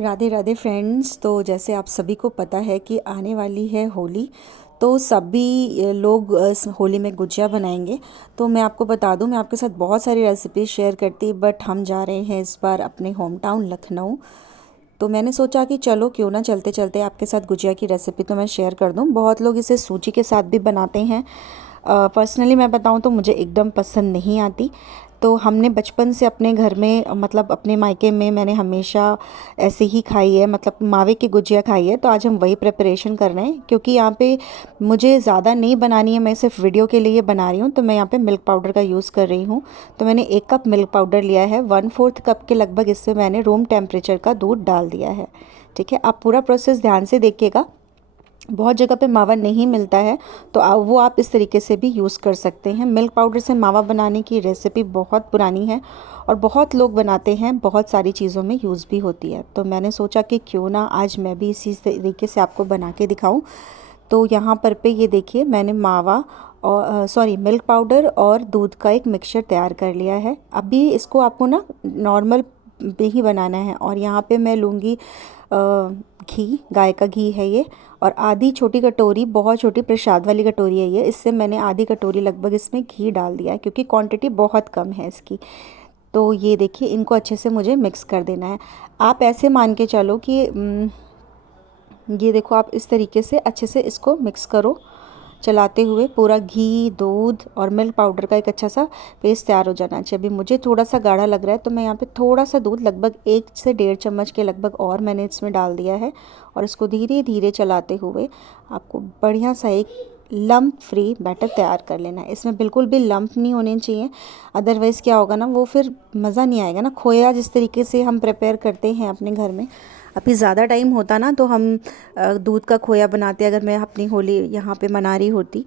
Radhe Radhe friends. तो जैसे आप सभी को पता है कि आने वाली है होली। तो सभी लोग इस होली में गुजिया बनाएंगे। तो मैं आपको बता दूं, मैं आपके साथ बहुत सारी रेसिपी शेयर करती, बट हम जा रहे हैं इस बार अपने होम टाउन लखनऊ। तो मैंने सोचा कि चलो क्यों ना चलते चलते आपके साथ गुजिया की रेसिपी तो मैं शेयर कर दूं। बहुत लोग इसे सूजी के साथ भी बनाते हैं। पर्सनली मैं बताऊं तो मुझे एकदम पसंद नहीं आती। तो हमने बचपन से अपने घर में मतलब अपने मायके में मैंने हमेशा ऐसे ही खाई है, मतलब मावे की गुजिया खाई है। तो आज हम वही प्रिपरेशन कर रहे हैं, क्योंकि यहाँ पे मुझे ज़्यादा नहीं बनानी है, मैं सिर्फ वीडियो के लिए बना रही हूँ। तो मैं यहाँ पे मिल्क पाउडर का यूज़ कर रही हूँ। तो मैंने 1 कप मिल्क पाउडर लिया है, 1/4 कप के लगभग इसमें मैंने रूम टेम्परेचर का दूध डाल दिया है। ठीक है, आप पूरा प्रोसेस ध्यान से देखिएगा। बहुत जगह पे मावा नहीं मिलता है, तो वो आप इस तरीके से भी यूज़ कर सकते हैं। मिल्क पाउडर से मावा बनाने की रेसिपी बहुत पुरानी है और बहुत लोग बनाते हैं, बहुत सारी चीज़ों में यूज़ भी होती है। तो मैंने सोचा कि क्यों ना आज मैं भी इसी तरीके से आपको बना के दिखाऊं। तो यहाँ पर पे ये देखिए, मैंने मावा और सॉरी मिल्क पाउडर और दूध का एक मिक्सचर तैयार कर लिया है। अभी इसको आपको ना नॉर्मल पे ही बनाना है। और यहाँ पे मैं लूँगी घी, गाय का घी है ये। और आधी छोटी कटोरी, बहुत छोटी प्रसाद वाली कटोरी है ये, इससे मैंने आधी कटोरी लगभग इसमें घी डाल दिया है, क्योंकि क्वांटिटी बहुत कम है इसकी। तो ये देखिए, इनको अच्छे से मुझे मिक्स कर देना है। आप ऐसे मान के चलो कि ये देखो, आप इस तरीके से अच्छे से इसको मिक्स करो, चलाते हुए पूरा घी, दूध और मिल्क पाउडर का एक अच्छा सा पेस्ट तैयार हो जाना चाहिए। अभी मुझे थोड़ा सा गाढ़ा लग रहा है, तो मैं यहाँ पे थोड़ा सा दूध, लगभग 1 से 1.5 चम्मच के लगभग, और मैंने इसमें डाल दिया है। और इसको धीरे धीरे चलाते हुए आपको बढ़िया सा एक लम्प फ्री बैटर तैयार कर लेना है। इसमें बिल्कुल भी लम्प नहीं होने चाहिए, अदरवाइज़ क्या होगा ना, वो फिर मज़ा नहीं आएगा ना। खोया जिस तरीके से हम प्रिपेयर करते हैं अपने घर में, अभी ज़्यादा टाइम होता ना तो हम दूध का खोया बनाते। अगर मैं अपनी होली यहाँ पे मना रही होती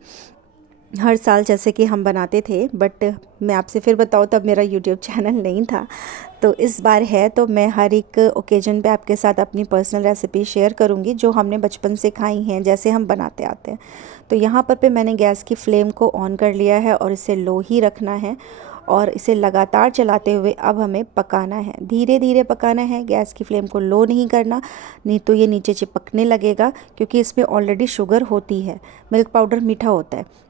हर साल जैसे कि हम बनाते थे, बट मैं आपसे फिर बताऊँ, तब मेरा यूट्यूब चैनल नहीं था। तो इस बार है, तो मैं हर एक ओकेजन पे आपके साथ अपनी पर्सनल रेसिपी शेयर करूँगी, जो हमने बचपन से खाई हैं, जैसे हम बनाते आते हैं। तो यहाँ पर मैंने गैस की फ्लेम को ऑन कर लिया है और इसे लो ही रखना है। और इसे लगातार चलाते हुए अब हमें पकाना है, धीरे धीरे पकाना है। गैस की फ्लेम को लो नहीं करना, नहीं तो ये नीचे चिपकने लगेगा, क्योंकि इसमें ऑलरेडी शुगर होती है, मिल्क पाउडर मीठा होता है।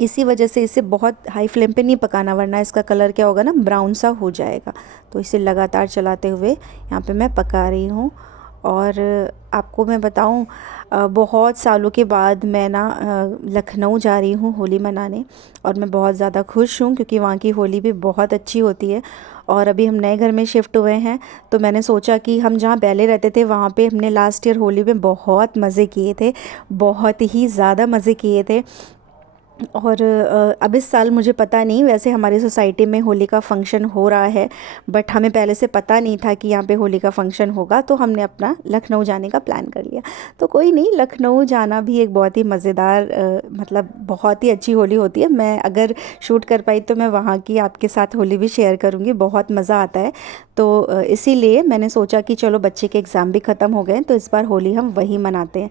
इसी वजह से इसे बहुत हाई फ्लेम पे नहीं पकाना, वरना इसका कलर क्या होगा ना, ब्राउन सा हो जाएगा। तो इसे लगातार चलाते हुए यहाँ पे मैं पका रही हूँ। और आपको मैं बताऊँ, बहुत सालों के बाद मैं ना लखनऊ जा रही हूँ होली मनाने। और मैं बहुत ज़्यादा खुश हूँ, क्योंकि वहाँ की होली भी बहुत अच्छी होती है। और अभी हम नए घर में शिफ्ट हुए हैं, तो मैंने सोचा कि हम जहाँ पहले रहते थे वहाँ पे हमने लास्ट ईयर होली में बहुत मज़े किए थे, बहुत ही ज़्यादा मज़े किए थे। और अब इस साल मुझे पता नहीं, वैसे हमारी सोसाइटी में होली का फंक्शन हो रहा है, बट हमें पहले से पता नहीं था कि यहाँ पे होली का फंक्शन होगा, तो हमने अपना लखनऊ जाने का प्लान कर लिया। तो कोई नहीं, लखनऊ जाना भी एक बहुत ही मज़ेदार मतलब बहुत ही अच्छी होली होती है। मैं अगर शूट कर पाई तो मैं वहाँ की आपके साथ होली भी शेयर करूँगी, बहुत मज़ा आता है। तो इसीलिए मैंने सोचा कि चलो, बच्चे के एग्ज़ाम भी ख़त्म हो गए, तो इस बार होली हम वहीं मनाते हैं।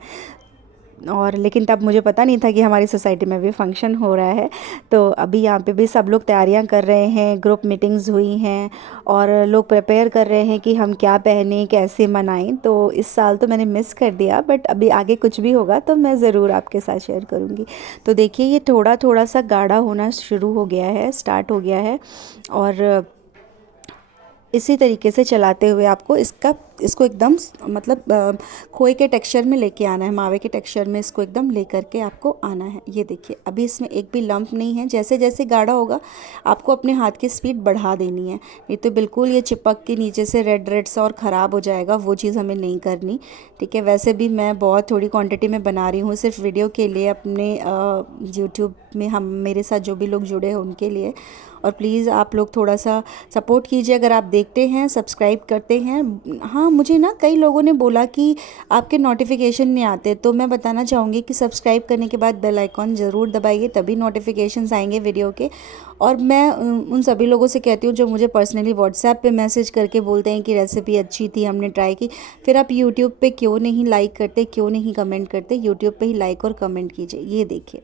और लेकिन तब मुझे पता नहीं था कि हमारी सोसाइटी में भी फंक्शन हो रहा है। तो अभी यहाँ पे भी सब लोग तैयारियां कर रहे हैं, ग्रुप मीटिंग्स हुई हैं और लोग प्रिपेयर कर रहे हैं कि हम क्या पहने, कैसे मनाएं। तो इस साल तो मैंने मिस कर दिया, बट अभी आगे कुछ भी होगा तो मैं ज़रूर आपके साथ शेयर करूँगी। तो देखिए, ये थोड़ा थोड़ा सा गाढ़ा होना शुरू हो गया है, स्टार्ट हो गया है। और इसी तरीके से चलाते हुए आपको इसको एकदम मतलब खोए के टेक्सचर में लेके आना है, मावे के टेक्सचर में इसको एकदम ले करके आपको आना है। ये देखिए, अभी इसमें एक भी लंप नहीं है। जैसे जैसे गाढ़ा होगा आपको अपने हाथ की स्पीड बढ़ा देनी है, नहीं तो बिल्कुल ये चिपक के नीचे से रेड रेड सा और ख़राब हो जाएगा। वो चीज़ हमें नहीं करनी। ठीक है, वैसे भी मैं बहुत थोड़ी क्वान्टिटी में बना रही हूँ, सिर्फ वीडियो के लिए, अपने यूट्यूब में हम मेरे साथ जो भी लोग जुड़े हैं उनके लिए। और प्लीज़ आप लोग थोड़ा सा सपोर्ट कीजिए, अगर आप देखते हैं, सब्सक्राइब करते हैं। हाँ, मुझे ना कई लोगों ने बोला कि आपके नोटिफिकेशन नहीं आते, तो मैं बताना चाहूँगी कि सब्सक्राइब करने के बाद बेल आइकॉन ज़रूर दबाइए, तभी नोटिफिकेशंस आएंगे वीडियो के। और मैं उन सभी लोगों से कहती हूँ जो मुझे पर्सनली व्हाट्सएप पे मैसेज करके बोलते हैं कि रेसिपी अच्छी थी, हमने ट्राई की, फिर आप यूट्यूब पे क्यों नहीं लाइक करते, क्यों नहीं कमेंट करते? यूट्यूब पे ही लाइक और कमेंट कीजिए। ये देखिए,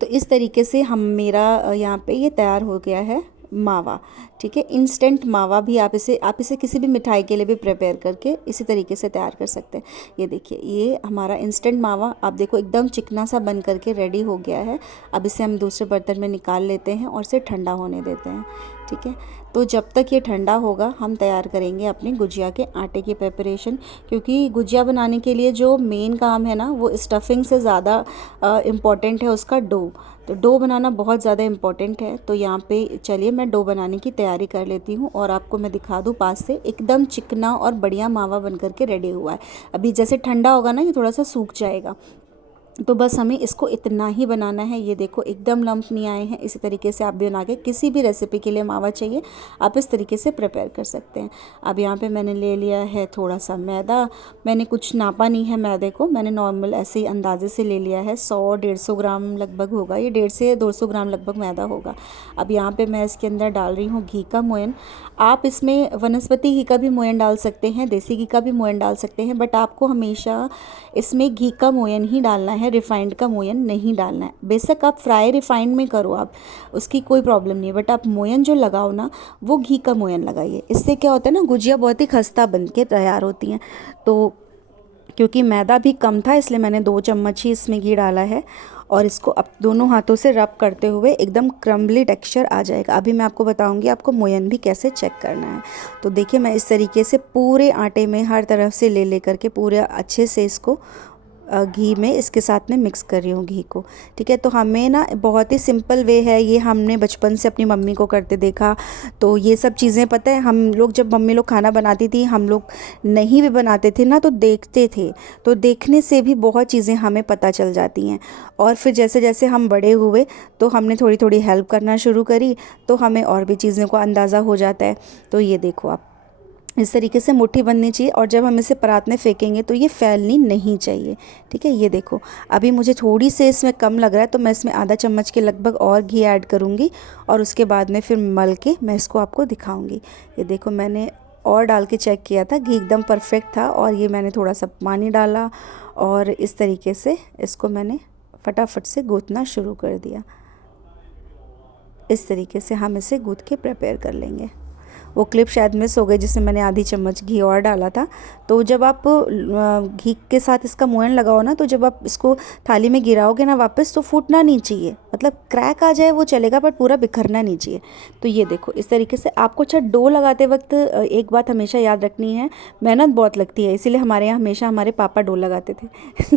तो इस तरीके से हम मेरा यहाँ पे ये तैयार हो गया है। मावा। ठीक है, इंस्टेंट मावा भी आप इसे किसी भी मिठाई के लिए भी प्रिपेयर करके इसी तरीके से तैयार कर सकते हैं। ये देखिए, ये हमारा इंस्टेंट मावा आप देखो एकदम चिकना सा बन करके रेडी हो गया है। अब इसे हम दूसरे बर्तन में निकाल लेते हैं और इसे ठंडा होने देते हैं। ठीक है, तो जब तक ये ठंडा होगा हम तैयार करेंगे अपनी गुजिया के आटे की प्रिपरेशन, क्योंकि गुजिया बनाने के लिए जो मेन काम है ना वो स्टफिंग से ज़्यादा इम्पॉर्टेंट है उसका डो। तो डो बनाना बहुत ज़्यादा इम्पॉर्टेंट है। तो यहाँ पे चलिए मैं डो बनाने की तैयारी कर लेती हूँ और आपको मैं दिखा दूँ पास से, एकदम चिकना और बढ़िया मावा बन करके रेडी हुआ है। अभी जैसे ठंडा होगा ना ये थोड़ा सा सूख जाएगा, तो बस हमें इसको इतना ही बनाना है। ये देखो एकदम लम्प नहीं आए हैं। इसी तरीके से आप भी बना के किसी भी रेसिपी के लिए मावा चाहिए आप इस तरीके से प्रिपेयर कर सकते हैं। अब यहाँ पे मैंने ले लिया है थोड़ा सा मैदा। मैंने कुछ नापा नहीं है मैदे को, मैंने नॉर्मल ऐसे ही अंदाजे से ले लिया है। 100-150 ग्राम लगभग होगा, ये 150 से 200 ग्राम लगभग मैदा होगा। अब यहाँ पर मैं इसके अंदर डाल रही हूँ घी का मोयन। आप इसमें वनस्पति घी का भी मोयन डाल सकते हैं, देसी घी का भी मोयन डाल सकते हैं, बट आपको हमेशा इसमें घी का मोयन ही डालना है, रिफाइंड का मोयन नहीं डालना है। बेशक आप फ्राई रिफाइंड में करो, आप उसकी कोई प्रॉब्लम नहीं है, बट आप मोयन जो लगाओ ना वो घी का मोयन लगाइए। इससे क्या होता है ना, गुजिया बहुत ही खस्ता बन के तैयार होती हैं। तो क्योंकि मैदा भी कम था इसलिए मैंने 2 चम्मच ही इसमें घी डाला है और इसको अब दोनों हाथों से रब करते हुए एकदम क्रम्बली टेक्सचर आ जाएगा। अभी मैं आपको बताऊंगी आपको मोयन भी कैसे चेक करना है। तो देखिए मैं इस तरीके से पूरे आटे में हर तरफ से ले करके पूरे अच्छे से इसको घी में इसके साथ में मिक्स कर रही हूँ घी को। ठीक है, तो हमें ना बहुत ही सिंपल वे है ये, हमने बचपन से अपनी मम्मी को करते देखा। तो ये सब चीज़ें पता है, हम लोग जब मम्मी लोग खाना बनाती थी हम लोग नहीं भी बनाते थे ना तो देखते थे, तो देखने से भी बहुत चीज़ें हमें पता चल जाती हैं। और फिर जैसे जैसे हम बड़े हुए तो हमने थोड़ी थोड़ी हेल्प करना शुरू करी तो हमें और भी चीज़ों का अंदाज़ा हो जाता है। तो ये देखो आप इस तरीके से मुट्ठी बननी चाहिए और जब हम इसे परात में फेंकेंगे तो ये फैलनी नहीं चाहिए। ठीक है, ये देखो अभी मुझे थोड़ी से इसमें कम लग रहा है तो मैं इसमें आधा चम्मच के लगभग और घी ऐड करूँगी और उसके बाद में फिर मल के मैं इसको आपको दिखाऊँगी। ये देखो मैंने और डाल के चेक किया था, घी एकदम परफेक्ट था और ये मैंने थोड़ा सा पानी डाला और इस तरीके से इसको मैंने फटाफट से गूँथना शुरू कर दिया। इस तरीके से हम इसे गूँथ के प्रिपेयर कर लेंगे। वो क्लिप शायद मिस हो गई जिसमें मैंने आधी चम्मच घी और डाला था। तो जब आप घी के साथ इसका मोयन लगाओ ना तो जब आप इसको थाली में गिराओगे ना वापस तो फूटना नहीं चाहिए, मतलब क्रैक आ जाए वो चलेगा बट पूरा बिखरना नहीं चाहिए। तो ये देखो इस तरीके से आपको अच्छा डो लगाते वक्त एक बात हमेशा याद रखनी है, मेहनत बहुत लगती है, इसीलिए हमारे यहाँ हमेशा हमारे पापा डो लगाते थे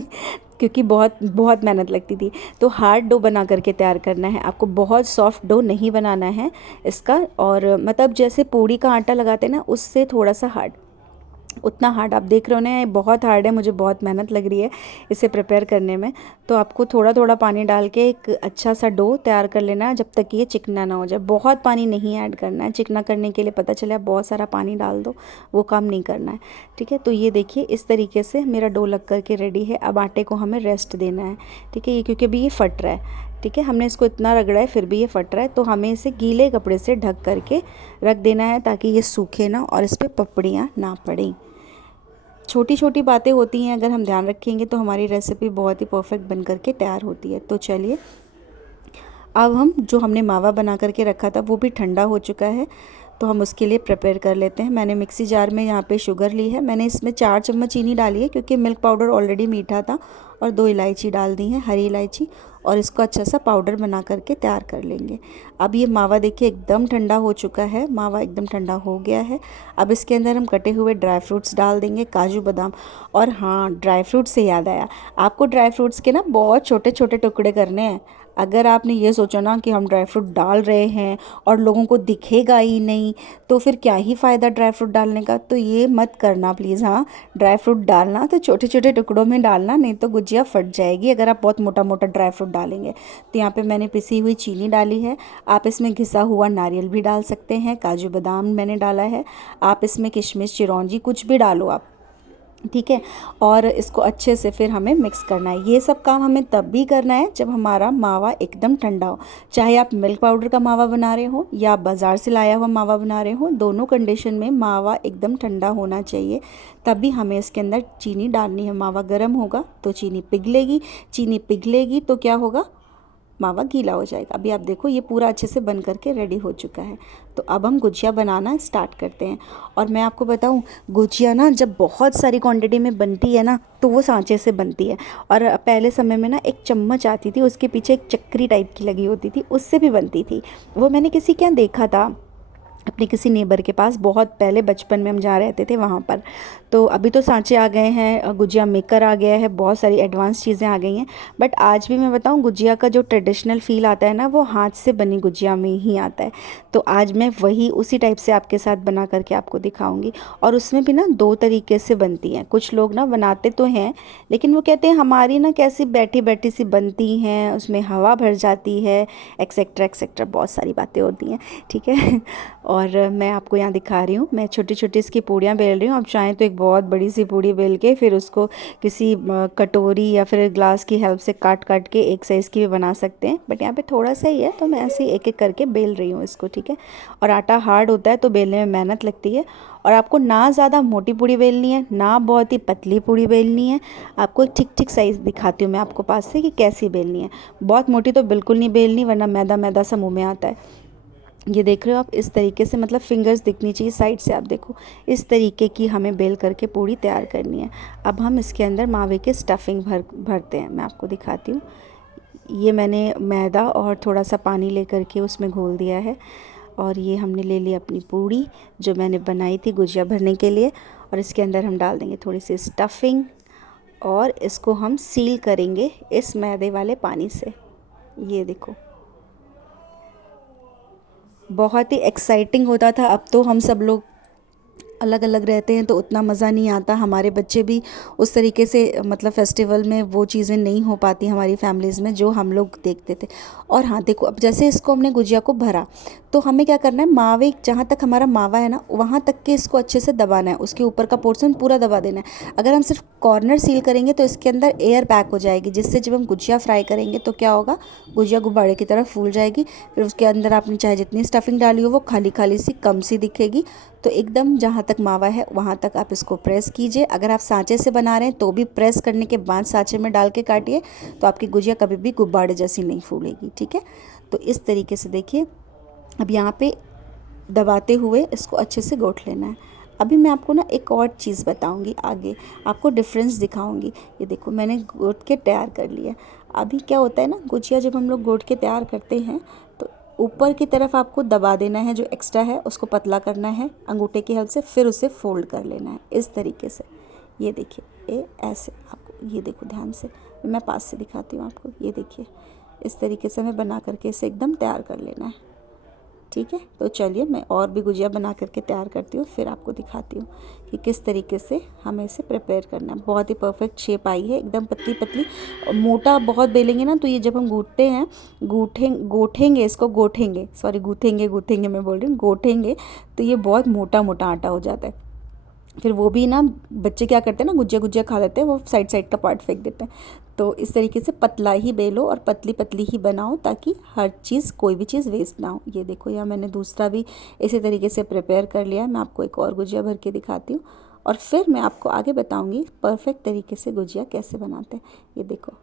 क्योंकि बहुत बहुत मेहनत लगती थी। तो हार्ड डो बना करके तैयार करना है आपको, बहुत सॉफ्ट डो नहीं बनाना है इसका। और मतलब जैसे पूड़ी का आटा लगाते हैं ना उससे थोड़ा सा हार्ड, उतना हार्ड आप देख रहे हो ना, ये बहुत हार्ड है, मुझे बहुत मेहनत लग रही है इसे प्रिपेयर करने में। तो आपको थोड़ा थोड़ा पानी डाल के एक अच्छा सा डो तैयार कर लेना है जब तक कि ये चिकना ना हो जाए। बहुत पानी नहीं ऐड करना है, चिकना करने के लिए पता चले आप बहुत सारा पानी डाल दो, वो काम नहीं करना है। ठीक है, तो ये देखिए इस तरीके से मेरा डो लग करके रेडी है। अब आटे को हमें रेस्ट देना है। ठीक है, ये क्योंकि अभी ये फट रहा है। ठीक है, हमने इसको इतना रगड़ा है फिर भी ये फट रहा है, तो हमें इसे गीले कपड़े से ढक करके रख देना है ताकि ये सूखे ना और इस पर पपड़ियाँ ना पड़ें। छोटी छोटी बातें होती हैं, अगर हम ध्यान रखेंगे तो हमारी रेसिपी बहुत ही परफेक्ट बन करके तैयार होती है। तो चलिए अब हम जो हमने मावा बना करके रखा था वो भी ठंडा हो चुका है, तो हम उसके लिए प्रिपेयर कर लेते हैं। मैंने मिक्सी जार में यहाँ पे शुगर ली है, मैंने इसमें 4 चम्मच चीनी डाली है क्योंकि मिल्क पाउडर ऑलरेडी मीठा था, और 2 इलायची डाल दी है, हरी इलायची, और इसको अच्छा सा पाउडर बना करके तैयार कर लेंगे। अब ये मावा देखिए एकदम ठंडा हो चुका है, मावा एकदम ठंडा हो गया है। अब इसके अंदर हम कटे हुए ड्राई फ्रूट्स डाल देंगे, काजू बादाम। और हाँ, ड्राई फ्रूट्स से याद आया, आपको ड्राई फ्रूट्स के ना बहुत छोटे छोटे टुकड़े करने हैं। अगर आपने ये सोचा ना कि हम ड्राई फ्रूट डाल रहे हैं और लोगों को दिखेगा ही नहीं तो फिर क्या ही फ़ायदा ड्राई फ्रूट डालने का, तो ये मत करना प्लीज़। हाँ, ड्राई फ्रूट डालना तो छोटे छोटे टुकड़ों में डालना, नहीं तो गुजिया फट जाएगी अगर आप बहुत मोटा मोटा ड्राई फ्रूट डालेंगे। तो यहाँ पे मैंने पिसी हुई चीनी डाली है, आप इसमें घिसा हुआ नारियल भी डाल सकते हैं, काजू बादाम मैंने डाला है, आप इसमें किशमिश चिरौंजी कुछ भी डालो आप। ठीक है, और इसको अच्छे से फिर हमें मिक्स करना है। ये सब काम हमें तब भी करना है जब हमारा मावा एकदम ठंडा हो, चाहे आप मिल्क पाउडर का मावा बना रहे हो या बाज़ार से लाया हुआ मावा बना रहे हो, दोनों कंडीशन में मावा एकदम ठंडा होना चाहिए, तभी हमें इसके अंदर चीनी डालनी है। मावा गर्म होगा तो चीनी पिघलेगी, चीनी पिघलेगी तो क्या होगा, मावा गीला हो जाएगा। अभी आप देखो ये पूरा अच्छे से बन करके रेडी हो चुका है। तो अब हम गुजिया बनाना स्टार्ट करते हैं। और मैं आपको बताऊं, गुजिया ना जब बहुत सारी क्वांटिटी में बनती है ना तो वो सांचे से बनती है। और पहले समय में ना एक चम्मच आती थी, उसके पीछे एक चक्री टाइप की लगी होती थी, उससे भी बनती थी। वो मैंने किसी के यहाँ देखा था, अपने किसी नेबर के पास, बहुत पहले बचपन में हम जहाँ रहते थे वहाँ पर। तो अभी तो सांचे आ गए हैं, गुजिया मेकर आ गया है, बहुत सारी एडवांस चीज़ें आ गई हैं। बट आज भी मैं बताऊँ, गुजिया का जो ट्रेडिशनल फ़ील आता है ना वो हाथ से बनी गुजिया में ही आता है। तो आज मैं वही उसी टाइप से आपके साथ बना करके आपको दिखाऊंगी। और उसमें भी ना दो तरीके से बनती हैं। कुछ लोग ना बनाते तो हैं, लेकिन वो कहते हैं हमारी ना कैसी बैठी बैठी सी बनती हैं, उसमें हवा भर जाती है, एक्सेट्रा एक्सेट्रा, बहुत सारी बातें होती हैं। ठीक है। और मैं आपको यहाँ दिखा रही हूँ, मैं छोटी छोटी इसकी पूड़ियाँ बेल रही हूँ। आप चाहें तो एक बहुत बड़ी सी पूड़ी बेल के फिर उसको किसी कटोरी या फिर ग्लास की हेल्प से काट काट के एक साइज़ की भी बना सकते हैं। बट यहाँ पे थोड़ा सा ही है तो मैं ऐसे ही एक एक करके बेल रही हूँ इसको। ठीक है। और आटा हार्ड होता है तो बेलने में मेहनत लगती है। और आपको ना ज़्यादा मोटी पूड़ी बेलनी है, ना बहुत ही पतली पूड़ी बेलनी है। आपको ठीक ठीक साइज़ दिखाती हूँ मैं आपको पास से कि कैसी बेलनी है। बहुत मोटी तो बिल्कुल नहीं बेलनी, वरना मैदा मैदा सा मुँह में आता है। ये देख रहे हो आप, इस तरीके से, मतलब फिंगर्स दिखनी चाहिए साइड से, आप देखो इस तरीके की हमें बेल करके पूड़ी तैयार करनी है। अब हम इसके अंदर मावे के स्टफिंग भरते हैं। मैं आपको दिखाती हूँ। ये मैंने मैदा और थोड़ा सा पानी ले करके उसमें घोल दिया है। और ये हमने ले ली अपनी पूड़ी जो मैंने बनाई थी गुजिया भरने के लिए। और इसके अंदर हम डाल देंगे थोड़ी सी स्टफिंग और इसको हम सील करेंगे इस मैदे वाले पानी से। ये देखो, बहुत ही एक्साइटिंग होता था। अब तो हम सब लोग अलग अलग रहते हैं तो उतना मज़ा नहीं आता। हमारे बच्चे भी उस तरीके से, मतलब फेस्टिवल में वो चीज़ें नहीं हो पाती हमारी फैमिलीज़ में जो हम लोग देखते थे। और हाँ देखो, अब जैसे इसको हमने गुजिया को भरा तो हमें क्या करना है, मावे जहाँ तक हमारा मावा है ना वहाँ तक के इसको अच्छे से दबाना है, उसके ऊपर का पोर्शन पूरा दबा देना है। अगर हम सिर्फ कॉर्नर सील करेंगे तो इसके अंदर एयर पैक हो जाएगी, जिससे जब हम गुजिया फ्राई करेंगे तो क्या होगा, गुजिया गुब्बारे की तरह फूल जाएगी। फिर उसके अंदर आपने चाहे जितनी स्टफिंग डाली हो वो खाली खाली सी कम सी दिखेगी। तो एकदम जहाँ तक मावा है वहाँ तक आप इसको प्रेस कीजिए। अगर आप सांचे से बना रहे हैं तो भी प्रेस करने के बाद सांचे में डाल के काटिए, तो आपकी गुजिया कभी भी गुब्बारे जैसी नहीं फूलेगी। ठीक है। तो इस तरीके से देखिए, अब यहाँ पे दबाते हुए इसको अच्छे से गोट लेना है। अभी मैं आपको ना एक और चीज़ बताऊंगी, आगे आपको डिफरेंस दिखाऊंगी। ये देखो मैंने गोट के तैयार कर लिया। अभी क्या होता है ना, गुजिया जब हम लोग गोट के तैयार करते हैं तो ऊपर की तरफ आपको दबा देना है, जो एक्स्ट्रा है उसको पतला करना है अंगूठे की हेल्प से, फिर उसे फोल्ड कर लेना है इस तरीके से। ये देखिए, ये ऐसे आपको, ये देखो ध्यान से, मैं पास से दिखाती हूँ आपको। ये देखिए, इस तरीके से हमें बना करके इसे एकदम तैयार कर लेना है। ठीक है। तो चलिए मैं और भी गुजिया बना करके तैयार करती हूँ, फिर आपको दिखाती हूँ कि किस तरीके से हमें इसे प्रिपेयर करना है। बहुत ही परफेक्ट शेप आई है, एकदम पतली पतली। मोटा बहुत बेलेंगे ना तो ये जब हम गूँथते हैं, गोठेंगे इसको, गोठेंगे, सॉरी गूँथेंगे, गूँथेंगे मैं बोल रही हूँ, गोठेंगे तो ये बहुत मोटा मोटा आटा हो जाता है। फिर वो भी ना, बच्चे क्या करते हैं ना, गुजिया गुजिया खा लेते हैं, वो साइड साइड का पार्ट फेंक देते हैं। तो इस तरीके से पतला ही बेलो और पतली पतली ही बनाओ, ताकि हर चीज़, कोई भी चीज़ वेस्ट ना हो। ये देखो, यहाँ मैंने दूसरा भी इसी तरीके से प्रिपेयर कर लिया है। मैं आपको एक और गुजिया भर के दिखाती हूँ और फिर मैं आपको आगे बताऊँगी परफेक्ट तरीके से गुजिया कैसे बनाते हैं। ये देखो,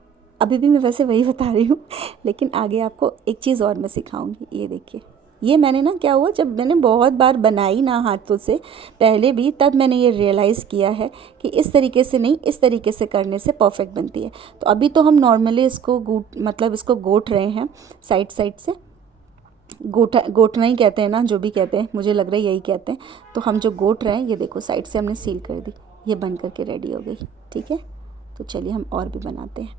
अभी भी मैं वैसे वही बता रही हूँ लेकिन आगे आपको एक चीज़ और मैं सिखाऊंगी। ये देखिए, ये मैंने ना, क्या हुआ, जब मैंने बहुत बार बनाई ना हाथों से पहले भी, तब मैंने ये रियलाइज़ किया है कि इस तरीके से नहीं, इस तरीके से करने से परफेक्ट बनती है। तो अभी तो हम नॉर्मली इसको मतलब इसको गोट रहे हैं साइड साइड से। गोटना ही कहते हैं ना, जो भी कहते हैं, मुझे लग रहा है यही कहते हैं। तो हम जो गोट रहे हैं, ये देखो साइड से हमने सील कर दी, ये बन करके रेडी हो गई। ठीक है। तो चलिए हम और भी बनाते हैं।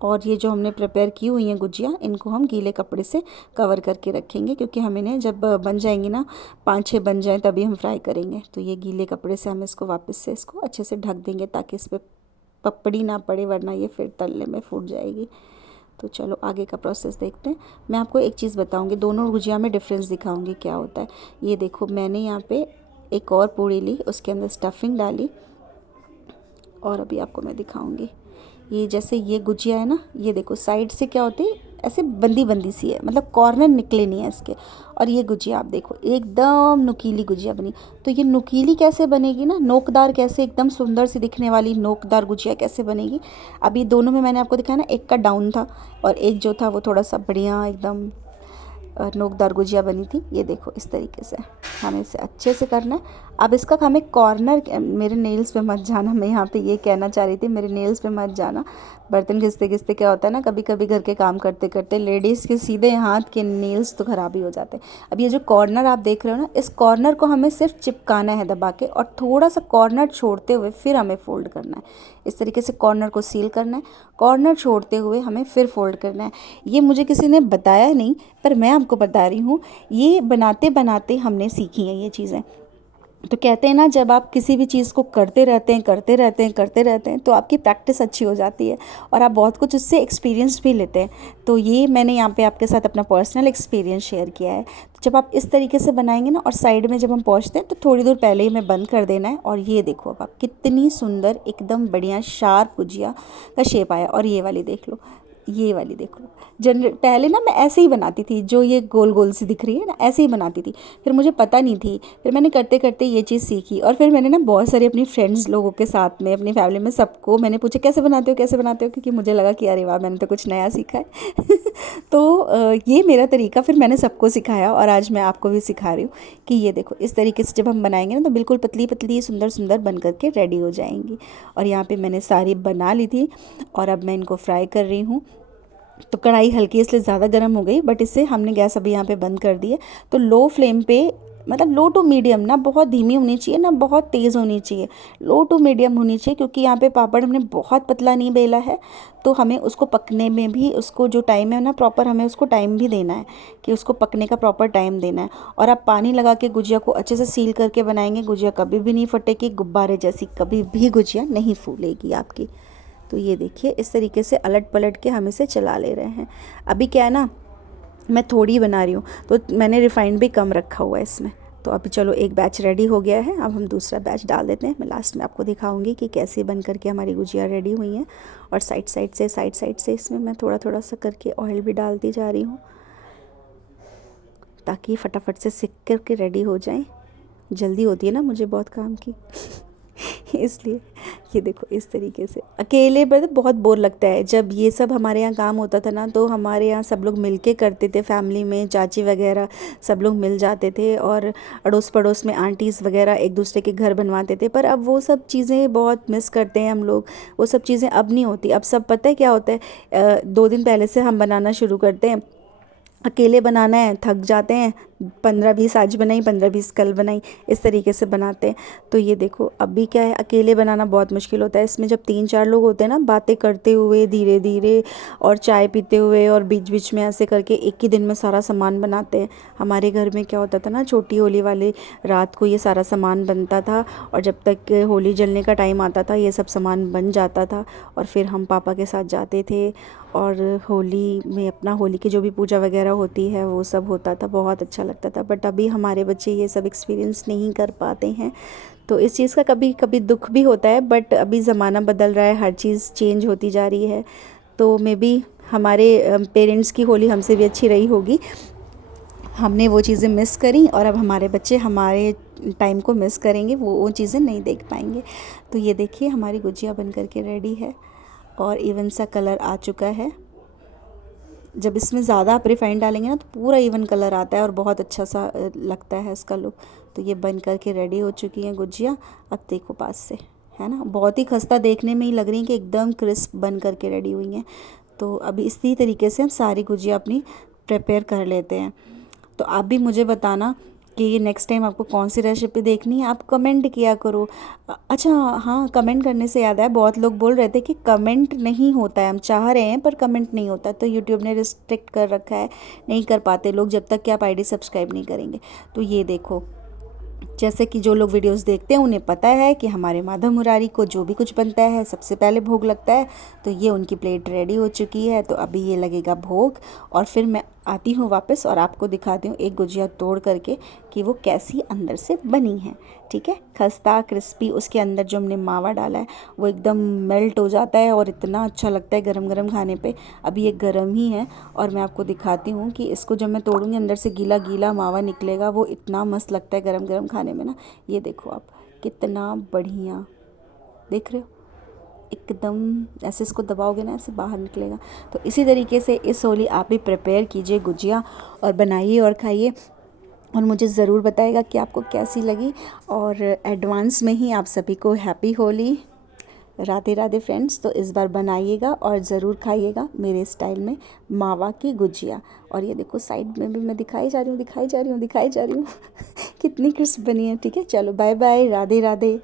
और ये जो हमने प्रिपेयर की हुई हैं गुजिया, इनको हम गीले कपड़े से कवर करके रखेंगे, क्योंकि हम इन्हें जब बन जाएंगी ना, 5-6 बन जाएं तभी हम फ्राई करेंगे। तो ये गीले कपड़े से हम इसको वापस से इसको अच्छे से ढक देंगे, ताकि इस पर पपड़ी ना पड़े, वरना ये फिर तलने में फूट जाएगी। तो चलो आगे का प्रोसेस देखते हैं। मैं आपको एक चीज़ बताऊँगी, दोनों गुजिया में डिफरेंस दिखाऊँगी क्या होता है। ये देखो, मैंने यहाँ पर एक और पूड़ी ली, उसके अंदर स्टफिंग डाली, और अभी आपको मैं दिखाऊँगी। ये जैसे ये गुजिया है ना, ये देखो साइड से क्या होती है, ऐसे बंदी बंदी सी है, मतलब कॉर्नर निकले नहीं है इसके। और ये गुजिया आप देखो एकदम नुकीली गुजिया बनी। तो ये नुकीली कैसे बनेगी ना, नोकदार कैसे, एकदम सुंदर सी दिखने वाली नोकदार गुजिया कैसे बनेगी। अब ये दोनों में मैंने आपको दिखाया ना, एक का डाउन था और एक जो था वो थोड़ा सा बढ़िया एकदम नोकदार गुजिया बनी थी। ये देखो इस तरीके से हमें इसे अच्छे से करना है। अब इसका हमें कॉर्नर, मेरे नेल्स पे मत जाना, मैं यहाँ पे ये कहना चाह रही थी, मेरे नेल्स पे मत जाना। बर्तन घिसते घिसते क्या होता है ना, कभी कभी घर के काम करते करते लेडीज़ के सीधे हाथ के नेल्स तो ख़राब ही हो जाते हैं। अब ये जो कॉर्नर आप देख रहे हो ना, इस कॉर्नर को हमें सिर्फ चिपकाना है दबा के, और थोड़ा सा कॉर्नर छोड़ते हुए फिर हमें फोल्ड करना है। इस तरीके से कॉर्नर को सील करना है, कॉर्नर छोड़ते हुए हमें फिर फोल्ड करना है। ये मुझे किसी ने बताया नहीं, पर मैं आपको बता रही हूँ, ये बनाते बनाते हमने सीखी हैं ये चीज़ें। तो कहते हैं ना, जब आप किसी भी चीज़ को करते रहते हैं करते रहते हैं करते रहते हैं तो आपकी प्रैक्टिस अच्छी हो जाती है और आप बहुत कुछ उससे एक्सपीरियंस भी लेते हैं। तो ये मैंने यहाँ पे आपके साथ अपना पर्सनल एक्सपीरियंस शेयर किया है। तो जब आप इस तरीके से बनाएंगे ना, और साइड में जब हम पहुँचते हैं तो थोड़ी दूर पहले ही हमें बंद कर देना है। और ये देखो अब आप कितनी सुंदर एकदम बढ़िया शार्प गुजिया का शेप आया। और ये वाली देख लो, ये वाली देखो। पहले ना मैं ऐसे ही बनाती थी, जो ये गोल गोल सी दिख रही है ना, ऐसे ही बनाती थी। फिर मुझे पता नहीं थी, फिर मैंने करते करते ये चीज़ सीखी। और फिर मैंने ना बहुत सारे अपनी फ्रेंड्स लोगों के साथ में, अपनी फैमिली में सबको मैंने पूछा कैसे बनाते हो कैसे बनाते हो, क्योंकि मुझे लगा कि अरे वाह मैंने तो कुछ नया सीखा है। तो ये मेरा तरीका फिर मैंने सबको सिखाया और आज मैं आपको भी सिखा रही हूँ कि ये देखो इस तरीके से जब हम बनाएंगे ना तो बिल्कुल पतली पतली सुंदर सुंदर बन करके रेडी हो जाएंगी। और यहाँ पे मैंने सारी बना ली थी और अब मैं इनको फ्राई कर रही हूँ। तो कढ़ाई हल्की इसलिए ज़्यादा गर्म हो गई, बट इससे हमने गैस अभी यहाँ पे बंद कर दी है। तो लो फ्लेम पे, मतलब लो टू मीडियम, ना बहुत धीमी होनी चाहिए ना बहुत तेज़ होनी चाहिए, लो टू मीडियम होनी चाहिए। क्योंकि यहाँ पे पापड़ हमने बहुत पतला नहीं बेला है, तो हमें उसको पकने में भी, उसको जो टाइम है ना प्रॉपर, हमें उसको टाइम भी देना है कि उसको पकने का प्रॉपर टाइम देना है। और आप पानी लगा के गुजिया को अच्छे से सील करके बनाएंगे, गुजिया कभी भी नहीं फटेगी, गुब्बारे जैसी कभी भी गुजिया नहीं फूलेगी आपकी। तो ये देखिए इस तरीके से अलट पलट के हम इसे चला ले रहे हैं। अभी क्या है ना, मैं थोड़ी बना रही हूँ तो मैंने रिफाइंड भी कम रखा हुआ है इसमें। तो अभी चलो एक बैच रेडी हो गया है, अब हम दूसरा बैच डाल देते हैं। मैं लास्ट में आपको दिखाऊंगी कि कैसे बन करके हमारी गुजिया रेडी हुई हैं। और साइड साइड से इसमें मैं थोड़ा थोड़ा सा करके ऑयल भी डालती जा रही हूँ, ताकि फटाफट से सिक करके रेडी हो जाएं। जल्दी होती है ना मुझे बहुत काम की इसलिए। ये देखो इस तरीके से अकेले पर बहुत बोर लगता है। जब ये सब हमारे यहाँ काम होता था ना, तो हमारे यहाँ सब लोग मिलके करते थे, फैमिली में चाची वगैरह सब लोग मिल जाते थे और अड़ोस पड़ोस में आंटीज़ वगैरह एक दूसरे के घर बनवाते थे। पर अब वो सब चीज़ें बहुत मिस करते हैं हम लोग, वो सब चीज़ें अब नहीं होती। अब सब पता है क्या होता है, 2 दिन पहले से हम बनाना शुरू करते हैं। अकेले बनाना है, थक जाते हैं, 15-20 आज बनाई 15-20 कल बनाई, इस तरीके से बनाते हैं। तो ये देखो अभी क्या है, अकेले बनाना बहुत मुश्किल होता है। इसमें जब 3-4 लोग होते हैं ना, बातें करते हुए धीरे धीरे और चाय पीते हुए और बीच बीच में ऐसे करके एक ही दिन में सारा सामान बनाते हैं। हमारे घर में क्या होता था ना, छोटी होली वाली रात को ये सारा सामान बनता था और जब तक होली जलने का टाइम आता था ये सब सामान बन जाता था। और फिर हम पापा के साथ जाते थे और होली में अपना, होली की जो भी पूजा वगैरह होती है वो सब होता था, बहुत अच्छा लगता था। बट अभी हमारे बच्चे ये सब एक्सपीरियंस नहीं कर पाते हैं, तो इस चीज़ का कभी कभी दुख भी होता है। बट अभी ज़माना बदल रहा है, हर चीज़ चेंज होती जा रही है। तो मे बी हमारे पेरेंट्स की होली हमसे भी अच्छी रही होगी, हमने वो चीज़ें मिस करी और अब हमारे बच्चे हमारे टाइम को मिस करेंगे, वो चीज़ें नहीं देख पाएंगे। तो ये देखिए हमारी गुजिया बन करके रेडी है और इवन सा कलर आ चुका है। जब इसमें ज़्यादा आप रिफाइंड डालेंगे ना तो पूरा इवन कलर आता है और बहुत अच्छा सा लगता है इसका लुक। तो ये बन करके रेडी हो चुकी हैं गुजिया। अब देखो पास से, है ना, बहुत ही खस्ता देखने में ही लग रही है कि एकदम क्रिस्प बन करके रेडी हुई हैं। तो अभी इसी तरीके से हम सारी गुजिया अपनी प्रिपेयर कर लेते हैं। तो आप भी मुझे बताना कि नेक्स्ट टाइम आपको कौन सी रेसिपी देखनी है, आप कमेंट किया करो। अच्छा हाँ, कमेंट करने से याद है, बहुत लोग बोल रहे थे कि कमेंट नहीं होता है, हम चाह रहे हैं पर कमेंट नहीं होता। तो यूट्यूब ने रिस्ट्रिक्ट कर रखा है, नहीं कर पाते लोग जब तक कि आप आईडी सब्सक्राइब नहीं करेंगे। तो ये देखो जैसे कि जो लोग वीडियोस देखते हैं उन्हें पता है कि हमारे माधव मुरारी को जो भी कुछ बनता है सबसे पहले भोग लगता है। तो ये उनकी प्लेट रेडी हो चुकी है, तो अभी ये लगेगा भोग और फिर मैं आती हूँ वापस और आपको दिखाती हूँ एक गुजिया तोड़ करके कि वो कैसी अंदर से बनी है। ठीक है, खस्ता क्रिस्पी, उसके अंदर जो हमने मावा डाला है वो एकदम मेल्ट हो जाता है और इतना अच्छा लगता है गरम गरम खाने पे। अभी ये गरम ही है और मैं आपको दिखाती हूँ कि इसको जब मैं तोड़ूंगी अंदर से गीला गीला मावा निकलेगा, वो इतना मस्त लगता है गरम गरम खाने में ना। ये देखो आप, कितना बढ़िया देख रहे हो, एकदम ऐसे इसको दबाओगे ना ऐसे बाहर निकलेगा। तो इसी तरीके से इस होली आप भी प्रिपेयर कीजिए गुजिया और बनाइए और खाइए और मुझे ज़रूर बताइएगा कि आपको कैसी लगी। और एडवांस में ही आप सभी को हैप्पी होली, राधे राधे फ्रेंड्स। तो इस बार बनाइएगा और ज़रूर खाइएगा मेरे स्टाइल में मावा की गुजिया। और ये देखो साइड में भी मैं दिखाई जा रही हूँ कितनी क्रिस्प बनी है। ठीक है, चलो बाय बाय, राधे राधे।